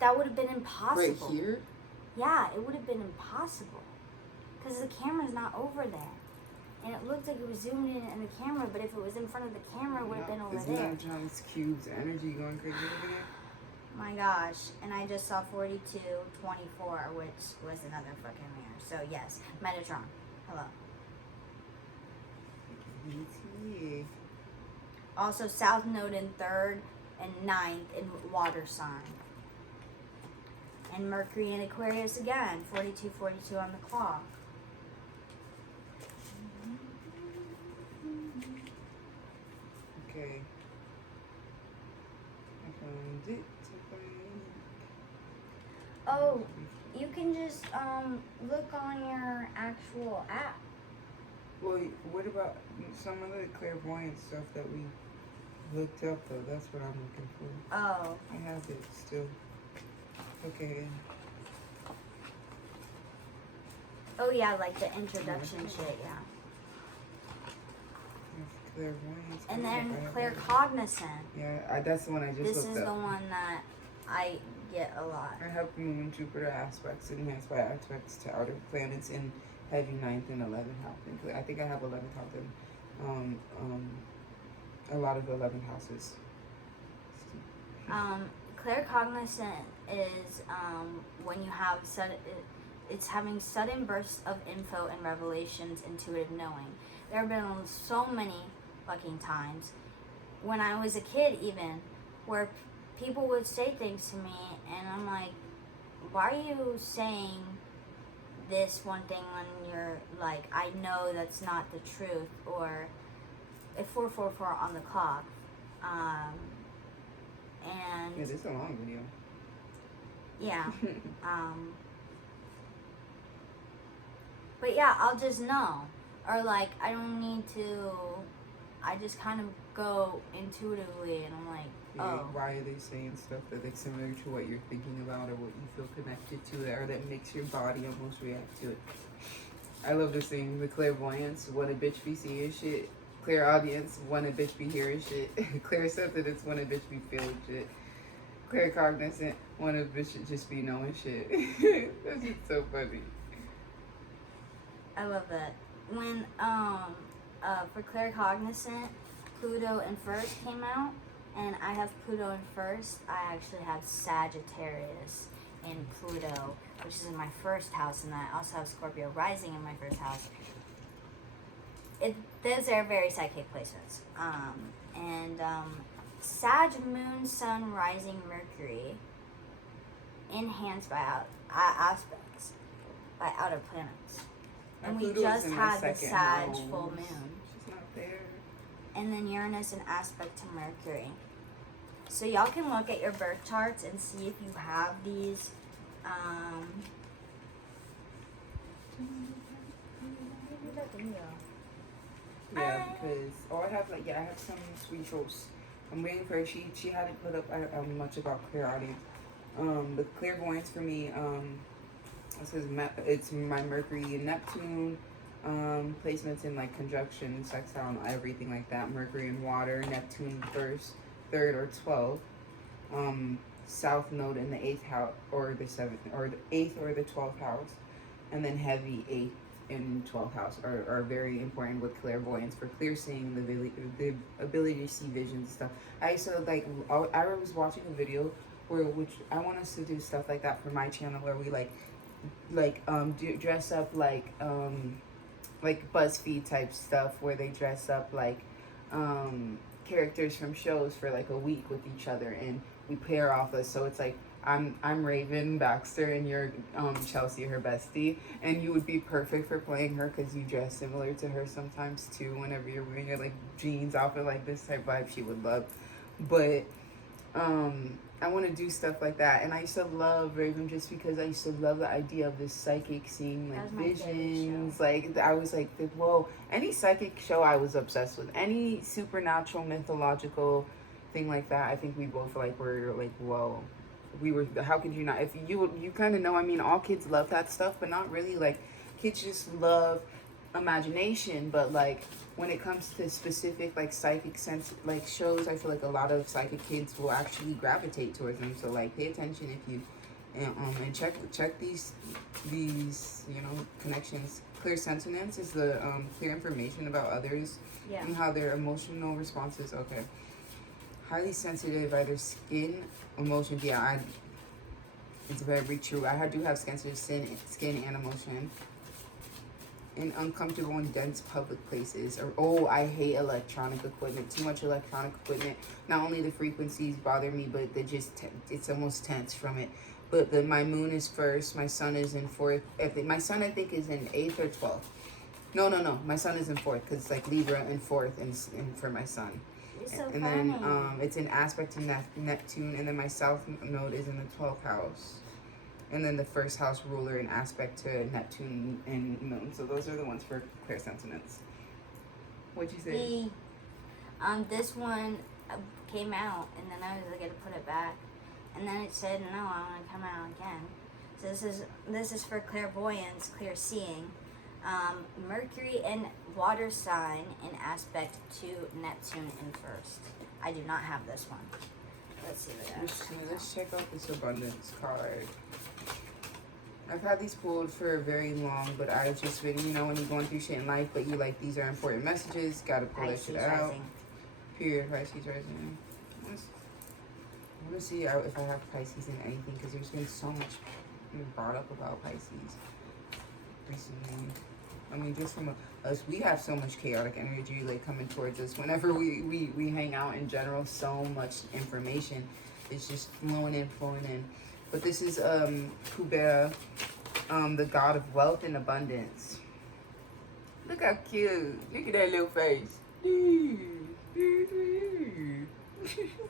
That would have been impossible. Right here? Yeah, it would have been impossible, because the camera's not over there, and it looked like it was zoomed in the camera. But if it was in front of the camera, it would have been over Is there. Metatron's cube's energy going crazy over there? My gosh, and I just saw 4224, which was another fucking mirror. So yes, Metatron. Hello. ET. Also, South Node in 3rd and 9th in water sign. And Mercury in Aquarius again, 4242 on the clock. Okay. I found it. Oh, you can just look on your actual app. Well, what about some of the clairvoyant stuff that we looked up, though? That's what I'm looking for. Oh. I have it still. Okay. Oh yeah, like the introduction shit, yeah. Clairvoyance. And then claircognizant. Yeah, that's the one I just This looked is up. the one that I get a lot. I have Moon, Jupiter aspects, enhanced by aspects to outer planets in heavy 9th and 11th house. I think I have 11th house in a lot of the 11th houses. Claircognizant is when you have it's having sudden bursts of info and revelations, intuitive knowing. There have been so many fucking times when I was a kid, even, where people would say things to me, and I'm like, why are you saying this one thing when you're like, I know that's not the truth, or at 444 on the clock. And Yeah, this is a long video. yeah. But yeah, I'll just know. Or like, I don't need to, I just kind of go intuitively, and I'm like, oh. Why are they saying stuff that is similar to what you're thinking about or what you feel connected to, or that makes your body almost react to it? I love this thing, the clairvoyance, when a bitch be seeing shit. Clairaudience, when a bitch be hearing shit. Clairsentience, when a bitch be feeling shit. Claircognizant, when a bitch should just be knowing shit. That's just so funny. I love that. When, for claircognizant, Pluto and first came out, And I have Pluto in first. I actually have Sagittarius in Pluto, which is in my first house, and I also have Scorpio rising in my first house. Those are very psychic placements. Sag, Moon, Sun, Rising, Mercury, enhanced by aspects by outer planets. And we just had the Sag full moon. She's not there. And then Uranus in aspect to Mercury. So y'all can look at your birth charts and see if you have these. Yeah, because I have some sweet hopes. I'm waiting for her. She hadn't put up much about clairaudience. The clairvoyance for me, it says it's my Mercury and Neptune placements in like conjunction, sextile, and everything like that. Mercury and water, Neptune first, third, or 12th. South node in the 8th house, or the 7th, or the 8th or the 12th house, and then heavy 8th and 12th house are very important with clairvoyance for clear seeing, the ability to see visions and stuff. I was watching a video which I want us to do stuff like that for my channel, where we dress up like BuzzFeed type stuff, where they dress up like characters from shows for like a week with each other, and we pair off us. So it's like I'm Raven Baxter and you're Chelsea, her bestie, and you would be perfect for playing her because you dress similar to her sometimes too. Whenever you're wearing your like jeans outfit, like this type vibe, she would love. But I want to do stuff like that, and I used to love Raven just because I used to love the idea of this psychic seeing like visions. Like I was like, whoa! Any psychic show I was obsessed with. Any supernatural, mythological thing like that, I think we both were like, whoa. We were. How could you not? If you kind of know. I mean, all kids love that stuff, but not really. Like kids just love imagination, but like when it comes to specific like psychic sense like shows, I feel like a lot of psychic kids will actually gravitate towards them. So like pay attention if you and check these connections. Clear sentience is the clear information about others and how their emotional responses. Okay. Highly sensitive, either skin, emotions. Yeah, it's very true. I do have sensitive skin and emotion. In uncomfortable and dense public places. I hate electronic equipment. Too much electronic equipment. Not only the frequencies bother me, but it's almost tense from it. But my moon is first. My sun is in fourth. My sun, I think, is in 8th or 12th. No. My sun is in fourth because it's like Libra in fourth and for my sun. And then it's an aspect to Neptune, and then my south node is in the 12th house. And then the first house ruler in aspect to Neptune and Moon. So those are the ones for clairsentience. What'd you say? This one came out, and then I was going to put it back. And then it said, no, I want to come out again. So this is for clairvoyance, clear seeing. Mercury and water sign in aspect to Neptune in first. I do not have this one. Let's see what let's check out this abundance card. I've had these pulled for very long, but I was just waiting, when you're going through shit in life, but you like, these are important messages, gotta pull that shit out. Rising. Period, Pisces rising. I want to see if I have Pisces in anything, because there's been so much brought up about Pisces recently. I mean, just from us, we have so much chaotic energy coming towards us. Whenever we hang out in general, so much information. It's just flowing in. But this is Kubera, the god of wealth and abundance. Look how cute. Look at that little face.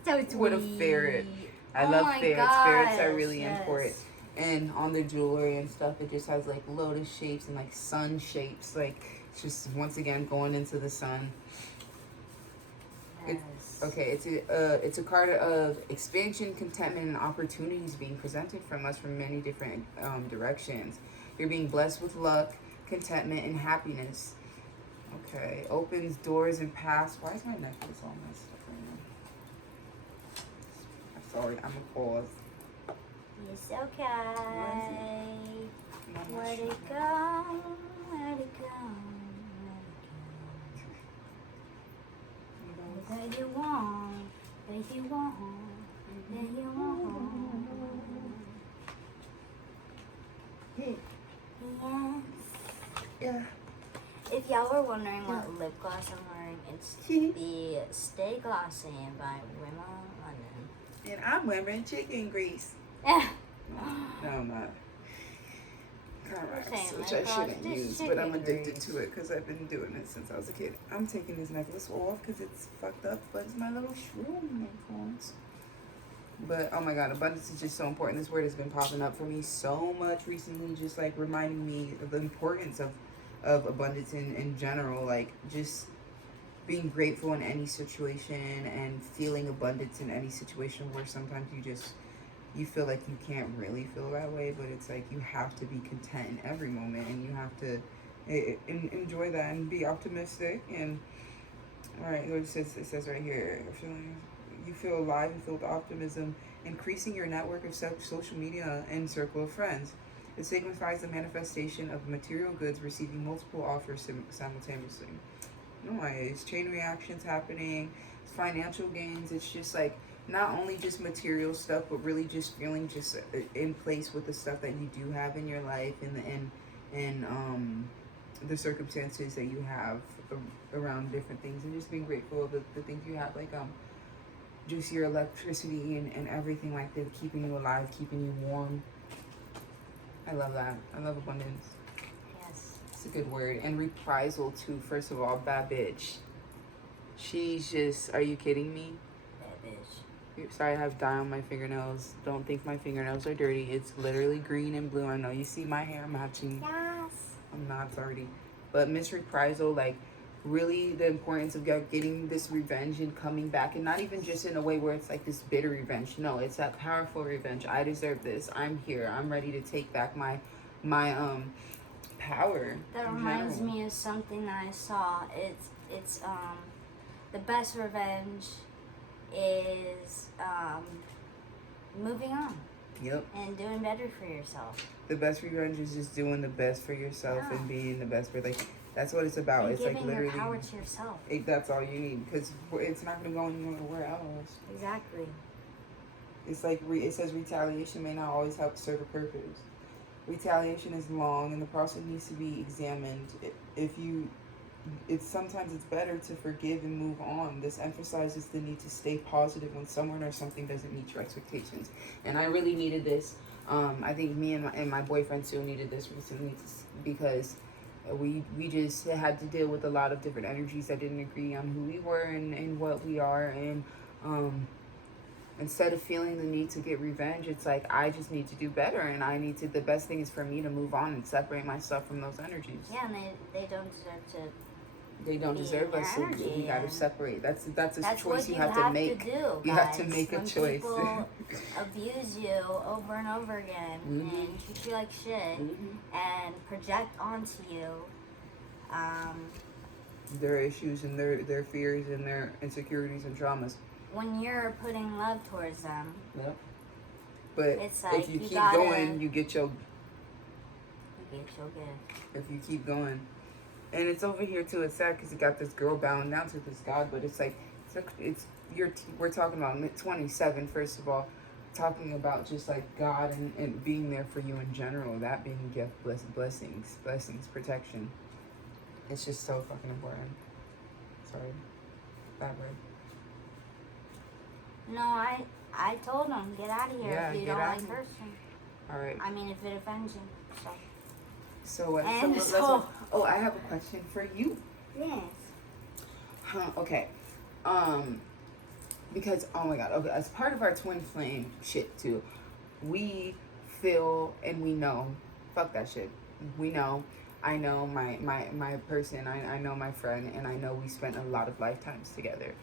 So sweet. What a ferret. I love ferrets. Gosh, Ferrets are really important. And on the jewelry and stuff, it just has like lotus shapes and like sun shapes. Like it's just once again going into the sun. It's a card of expansion, contentment, and opportunities being presented from us from many different directions. You're being blessed with luck, contentment, and happiness. Okay, opens doors and paths. Why is my necklace all messed up right now? I'm sorry, I'm a pause. It's okay. Where'd it go? Where'd it go? That you want. If you want home, then you want home. Yes. Yeah. If y'all were wondering what lip gloss I'm wearing, it's the Stay Glossy by Rimmel London. And I'm wearing chicken grease. Yeah. No, I'm not. Conrads, Same, which lip I gloss, shouldn't just use, but I'm chicken addicted grease. to it because I've been doing it since I was a kid. I'm taking this necklace off because it's fucked up, but it's my little shroom necklace. But oh my god, abundance is just so important. This word has been popping up for me so much recently, just like reminding me of the importance of abundance in general. Like just being grateful in any situation and feeling abundance in any situation where sometimes you feel like you can't really feel that way, but it's like you have to be content in every moment and you have to enjoy that and be optimistic. And all right, it says right here, you feel alive, you feel with optimism, increasing your network of social media and circle of friends. It signifies the manifestation of material goods receiving multiple offers simultaneously. No, it's chain reactions happening, it's financial gains. It's just like not only just material stuff, but really just feeling just in place with the stuff that you do have in your life and the circumstances that you have around different things, and just being grateful of the things you have, like just your electricity and everything like that, keeping you alive, keeping you warm. I love that. I love abundance. Yes. It's a good word. And reprisal too. First of all, bad bitch. She's just, are you kidding me? Bad bitch. Sorry, I have dye on my fingernails. Don't think my fingernails are dirty. It's literally green and blue. I know you see my hair matching. Yes. I'm not sorry. But Miss Reprisal, like, really the importance of getting this revenge and coming back, and not even just in a way where it's like this bitter revenge. No, it's that powerful revenge. I deserve this. I'm here. I'm ready to take back my power. That reminds me of something that I saw. It's the best revenge is moving on. Yep. And doing better for yourself. The best revenge is just doing the best for yourself and being the best for, like, that's what it's about. And it's giving like literally your power to yourself. That's all you need, because it's not going to go anywhere else. Exactly. It's like it says retaliation may not always help serve a purpose. Retaliation is long and the process needs to be examined. Sometimes it's better to forgive and move on. This emphasizes the need to stay positive when someone or something doesn't meet your expectations. And I really needed this. I think me and my boyfriend too needed this recently, because we just had to deal with a lot of different energies that didn't agree on who we were and what we are. And instead of feeling the need to get revenge, it's like I just need to do better, and the best thing is for me to move on and separate myself from those energies. Yeah, and they don't deserve to. They don't deserve us, so we gotta separate. That's a choice you have to make. You have to make a choice. People abuse you over and over again and treat you like shit and project onto you their issues and their fears and their insecurities and traumas. When you're putting love towards them. Yep. But it's like if you keep going, you get your gift. If you keep going. And it's over here too. It's sad because you got this girl bowing down to this God, but it's like we're talking about mid-27, first of all, talking about just like God and being there for you in general. That being a gift, blessings, protection. It's just so fucking important. Sorry, bad word. No, I told him, get out of here if you don't like cursing. All right. I mean, if it offends you. So I have a question for you. Yes. Okay. Because, oh my God, okay, as part of our twin flame shit too, we feel and we know, fuck that shit. We know, I know my person, I know my friend, and I know we spent a lot of lifetimes together.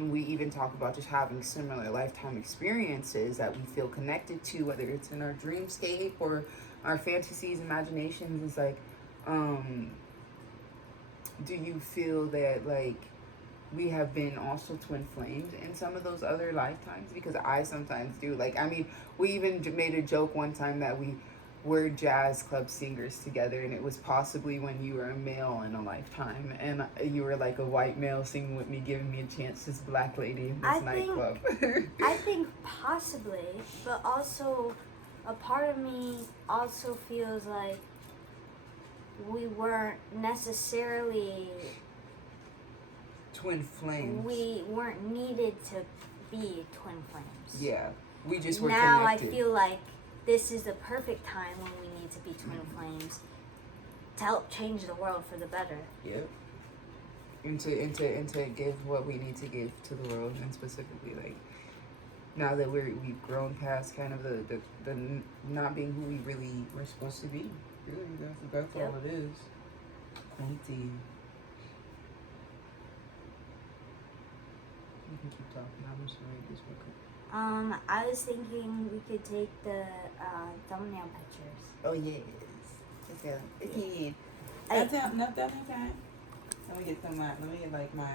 We even talk about just having similar lifetime experiences that we feel connected to, whether it's in our dreamscape or our fantasies, imaginations. It's like, do you feel that, like, we have been also twin flames in some of those other lifetimes? Because I sometimes do. Like, I mean, we even made a joke one time that we're jazz club singers together, and it was possibly when you were a male in a lifetime, and you were like a white male singing with me, giving me a chance as black lady in this nightclub. I think possibly, but also a part of me also feels like we weren't necessarily twin flames. We weren't needed to be twin flames. Yeah, we just were now connected. I feel like this is the perfect time when we need to be twin flames to help change the world for the better. Yep. And to give what we need to give to the world, and specifically like now that we've grown past kind of the not being who we really were supposed to be. Really, that's all it is. 19. You can keep talking. I'm just gonna read this real quick. I was thinking we could take the thumbnail pictures. Oh yes. Okay. That's not that time. Let me get some. Let me get like my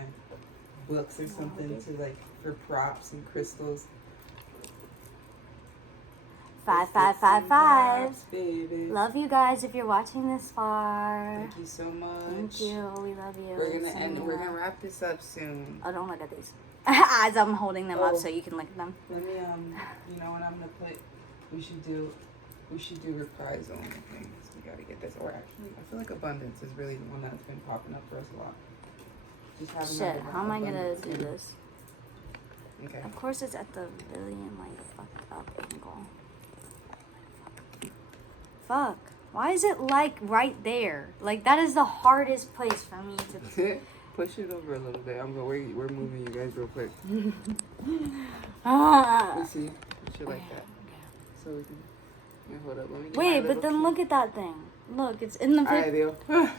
books or something to like for props and crystals. 5555. Baby. Love you guys if you're watching this far. Thank you so much. Thank you. We love you. We're gonna wrap this up soon. Oh, don't look at these. As I'm holding them up so you can look at them. Let me you know what I'm gonna put? We should do reprise only things. We gotta get this. Or actually, I feel like abundance is really the one that's been popping up for us a lot. Just having Shit, how am I gonna do this? Okay. Of course, it's at the really fucked up angle. Fuck. Why is it like right there? Like that is the hardest place for me to. Push it over a little bit. We're moving you guys real quick. Let's see. Push it like that. So we can. Yeah, hold up. Let me get Wait, but then look at that thing. Look, it's in the. Alright, deal. Wait.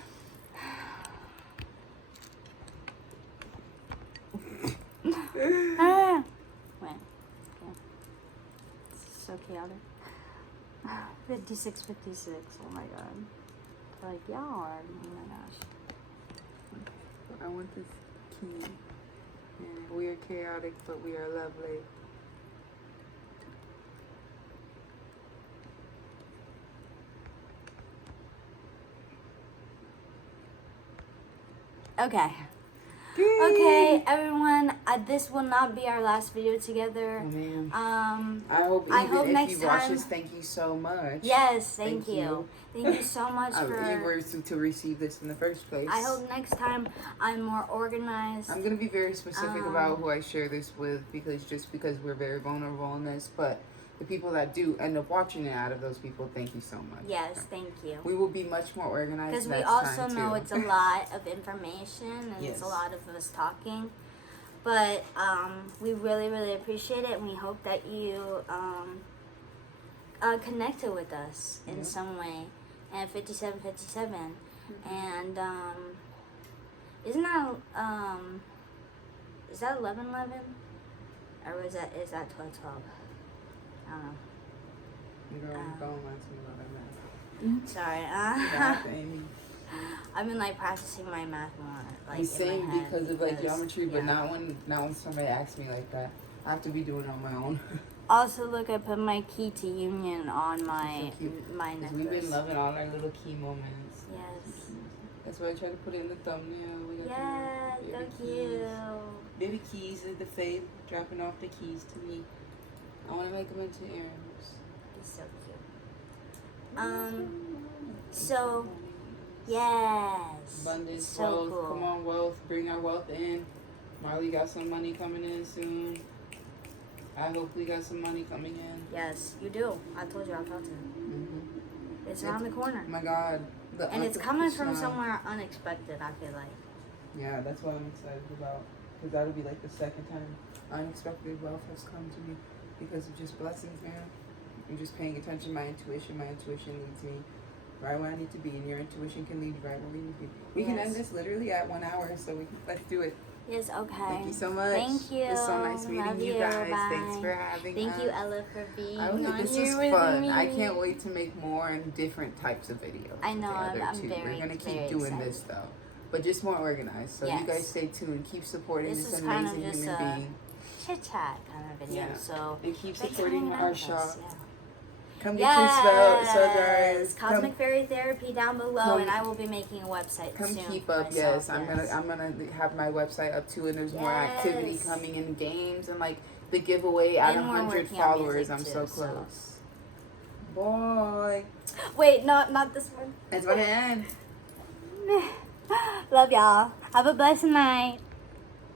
Okay. It's so chaotic. 56. Oh my god. Like y'all are. Oh my gosh. I want this key. And we are chaotic, but we are lovely. Okay. Okay, everyone. This will not be our last video together. Oh, man. I hope if next you watch time. this, thank you so much. Yes, thank you. Thank you so much to receive this in the first place. I hope next time I'm more organized. I'm gonna be very specific about who I share this with because we're very vulnerable on this, but the people that do end up watching it, out of those people, thank you so much. Yes, thank you. We will be much more organized because we next also time, know too. it's a lot of information and it's a lot of us talking, but we really, really appreciate it, and we hope that you connected with us in some way. And 5757, and isn't that is that 1111, or is that 1212? I don't know. Don't ask me about that. Sorry. I've been like practicing my math more, like the same in my head because of like geometry, but not when somebody asks me like that. I have to be doing it on my own. Also, look, I put my key to union on my necklace. We've been loving all our little key moments. Yes. That's why I try to put it in the thumbnail. We got so cute. Baby keys is the fave, dropping off the keys to me. I want to make them into earrings. It's so cute. So, yes. Abundance, so wealth. cool. Come on, wealth. Bring our wealth in. Marley got some money coming in soon. I hope we got some money coming in. Yes, you do. I told you I felt it. Mm-hmm. It's around the corner. Oh my God. And it's coming from somewhere unexpected, I feel like. Yeah, that's what I'm excited about. Because that'll be like the second time unexpected wealth has come to me. Because of just blessings, man. I'm just paying attention to my intuition. My intuition leads me right where I need to be. And your intuition can lead you right where we need to be. We can end this literally at 1 hour. So let's do it. Yes, okay. Thank you so much. Thank you. It's so nice meeting Love you guys. Bye. Thanks for having us. Thank you, Ella, for being on This here was with fun. me. I can't wait to make more and different types of videos. I know, I'm We're going to keep doing excited. this, though. But just more organized. So you guys stay tuned. Keep supporting this amazing human being. Chitchat kind of video. Yeah. So and keep supporting our shop. Come get your soul jars. Cosmic Fairy Therapy down below, come- and I will be making a website Come soon. keep up, myself, yes. I'm gonna have my website up too, and there's more activity Yes. coming in games and like the giveaway at And we're 100 working on followers. music I'm too, so so. close. Boy, Wait, not this one. it's gonna end. Love y'all. Have a blessed night.